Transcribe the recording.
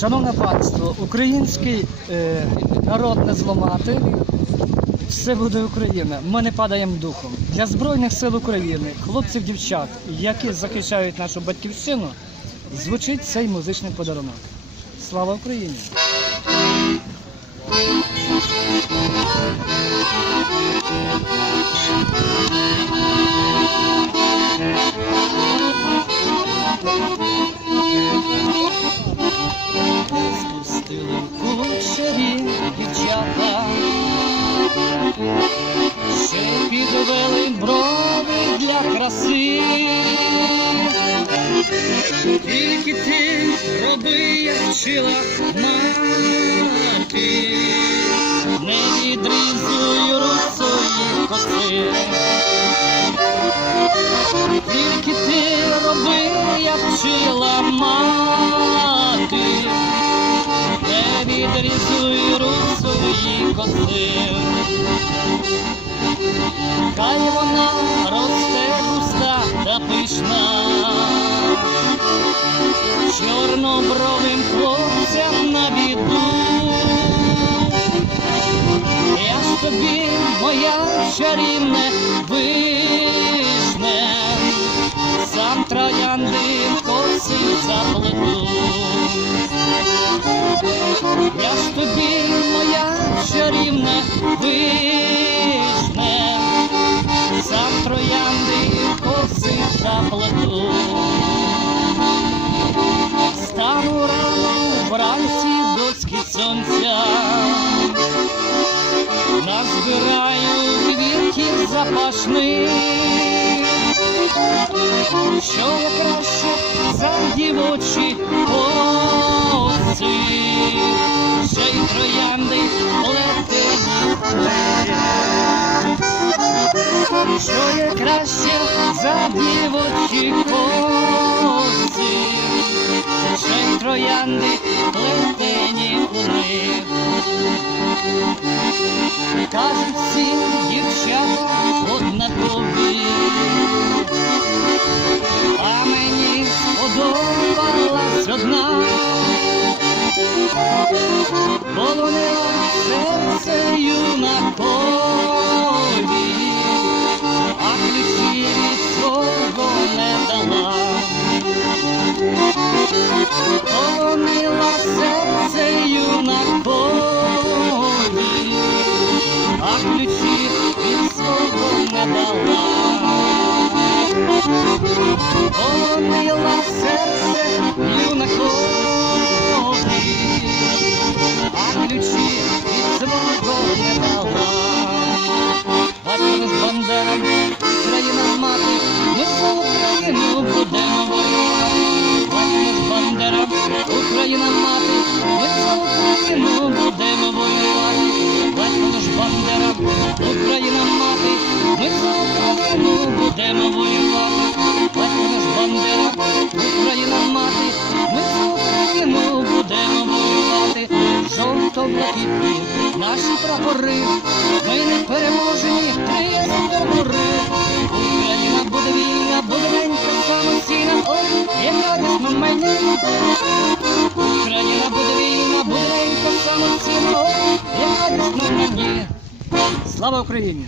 Шановне панство, український е, народ не зламати. Все буде Україна. Ми не падаємо духом. Для Збройних сил України, хлопців, дівчат, які захищають нашу батьківщину, звучить цей музичний подарунок. Слава Україні! Спустили ще підвели брови для краси. Тільки ти роби, як вчила мати, не відрізуй русої коси. Тільки ти роби, як вчила мати, не відрізуй русої коси. Хай вона росте густа та пишна, чорнобровим хлопцям на біду. Я ж тобі, моя чарівне вишне, сам троянди коси заплету. Я ж тобі, моя чарівна вишне, троянди коси заплету. Стану рано вранці до схід сонця, назбираю квітів запашних, що краще за дівочі коси, ще й троянди Краще за дівочі коси, ще й троянди плетені у Полонила серце юнакові, а ключі від свого не дала. Батько з бандером, країна мати, ми за Україну будемо воювати. Батько з бандером, Україна мати, ми за Україну будемо воювати. Батько з бандером, Україна мати, ми за Україну будемо воювати. Україна мати, ми за Україну будемо воювати. Жовто-блакитні наші прапори, ми не переможені, три гори. Україна буде вільна, буде ненька самостійна, ой, як радісно мені. Україна буде вільна, буде ненька самостійна, ой, як радісно мені. Слава Україні!